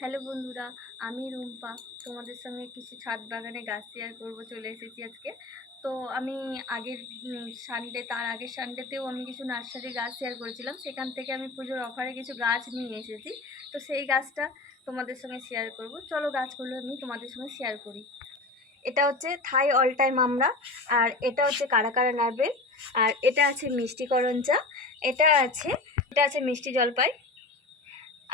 Hello বন্ধুরা, আমি রুম্পা। তোমাদের সঙ্গে কিছু ছাদ বাগানে গাছ শেয়ার করব, চলে এসেছি আজকে। তো আমি আগের সানডে তার আগের সানডেতেও আমি কিছু নার্সারি গাছ শেয়ার করেছিলাম। সেখান থেকে আমি পুজোর অফারে কিছু গাছ নিয়ে এসেছি। তো সেই গাছটা তোমাদের সঙ্গে শেয়ার করব। চলো গাছগুলো আমি তোমাদের সঙ্গে শেয়ার করি। এটা হচ্ছে থাই অল টাইম আমরা, আর এটা হচ্ছে কারা কারা নারবেল, আর এটা আছে মিষ্টি করঞ্চা এটা আছে এটা আছে মিষ্টি জলপাই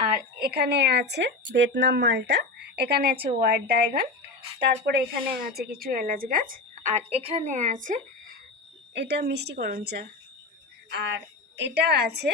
আর এখানে আছে ভিয়েতনাম মালটা, এখানে আছে হোয়াইট ড্রাগন তারপরে এখানে আছে কিছু এলাচ গাছ, আর এখানে আছে এটা মিষ্টি করঞ্চা আর এটা আছে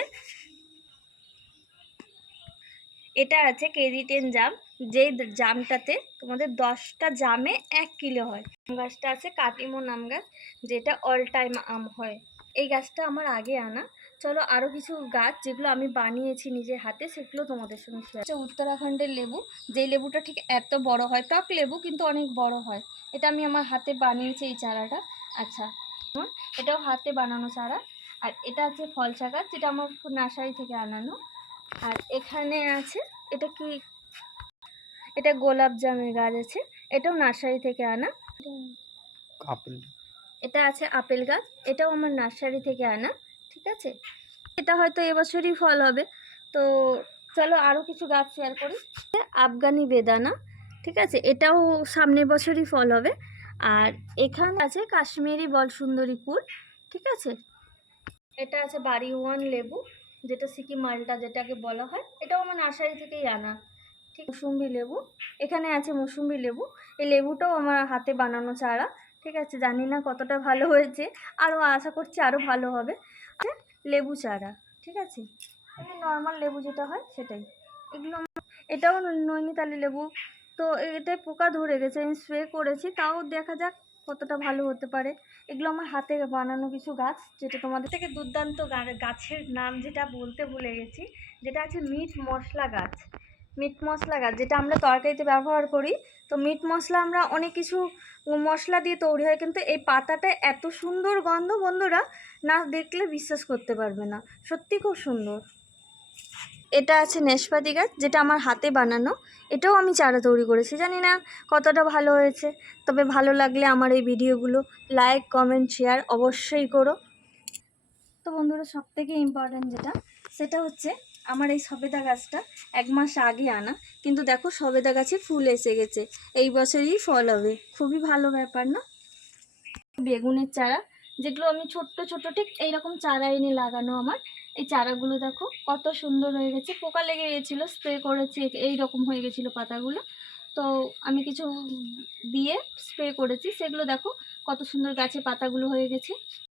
এটা আছে কেজি টেন জাম, যেই জামটাতে তোমাদের দশটা জামে এক কিলো হয়। গাছটা আছে কাটিমো নাম গাছ, যেটা অল টাইম আম হয়। এই গাছটা আমার আগে আনা। চলো আরও কিছু গাছ যেগুলো আমি বানিয়েছি নিজের হাতে সেগুলো তোমাদের সঙ্গে শেয়ার হচ্ছে উত্তরাখণ্ডের লেবু। যেই লেবুটা ঠিক এত বড় হয় টক লেবু কিন্তু অনেক বড় হয়। এটা আমি আমার হাতে বানিয়েছি এই চারাটা। আচ্ছা এটাও হাতে বানানো চারা। আর এটা আছে ফলসা গাছ যেটা আমার নার্সারি থেকে আনানো। আর এখানে আছে এটা কি? এটা গোলাপ জামের গাছ আছে এটাও নার্সারি থেকে আনা। আপেল এটা আছে আপেল গাছ এটাও আমার নার্সারি থেকে আনা। ঠিক আছে? এটা হয়তো এবছরই ফল হবে। তো চলো আরও কিছু গাছ শেয়ার করি। আফগানি বেদানা, ঠিক আছে? এটাও সামনের বছরই ফল হবে। আর এখানে আছে কাশ্মীরি বল সুন্দরী ফুল, ঠিক আছে? এটা আছে বাড়ি ওয়ান লেবু, যেটা সিকি মালটা যেটাকে বলা হয়। এটাও আমার নার্সারি থেকেই আনা, ঠিক মৌসুম্বি লেবু। এখানে আছে মৌসুম্বি লেবু। এই লেবুটাও আমার হাতে বানানো চারা। ঠিক আছে, জানি না কতটা ভালো হয়েছে, আরও আশা করছি আরও ভালো হবে। আর লেবু চারা, ঠিক আছে? নর্মাল লেবু যেটা হয় সেটাই। এগুলো এটাও নৈনিতালি লেবু। তো এতে পোকা ধরে গেছে, আমি স্প্রে করেছি, তাও দেখা যাক কতটা ভালো হতে পারে। এগুলো আমার হাতে বানানো কিছু গাছ, যেটা তোমাদের থেকে দুর্দান্ত গাছের নাম যেটা বলতে ভুলে গেছি, যেটা আছে মিট মশলা গাছ। মিট মশলা গাছ, যেটা আমরা তরকারিতে ব্যবহার করি। তো মিট মশলা আমরা অনেক কিছু মশলা দিয়ে তৈরি হয়, কিন্তু এই পাতাটা এত সুন্দর গন্ধ, বন্ধুরা, না দেখলে বিশ্বাস করতে পারবে না। সত্যি খুব সুন্দর। এটা আছে নেশপাতি গাছ, যেটা আমার হাতে বানানো। এটাও আমি চারা তৈরি করেছি, জানি না কতটা ভালো হয়েছে। তবে ভালো লাগলে আমার এই ভিডিওগুলো লাইক, কমেন্ট, শেয়ার অবশ্যই করো। তো বন্ধুরা সব থেকে ইম্পর্ট্যান্ট যেটা, সেটা হচ্ছে আমার এই সবেদা গাছটা এক মাস আগে আনা। কিন্তু দেখো সবেদা গাছে ফুল এসে গেছে। এই বছরই ফল হবে। খুবই ভালো ব্যাপার না? বেগুনের চারা, যেগুলো আমি ছোট্ট ছোট ঠিক এইরকম চারা এনে লাগানো আমার। এই চারাগুলো দেখো কত সুন্দর হয়ে গেছে। পোকা লেগে গেছিল, স্প্রে করেছি এই রকম হয়ে গেছিল পাতাগুলো। তো আমি কিছু দিয়ে স্প্রে করেছি। সেগুলো দেখো কত সুন্দর গাছে পাতাগুলো হয়ে গেছে।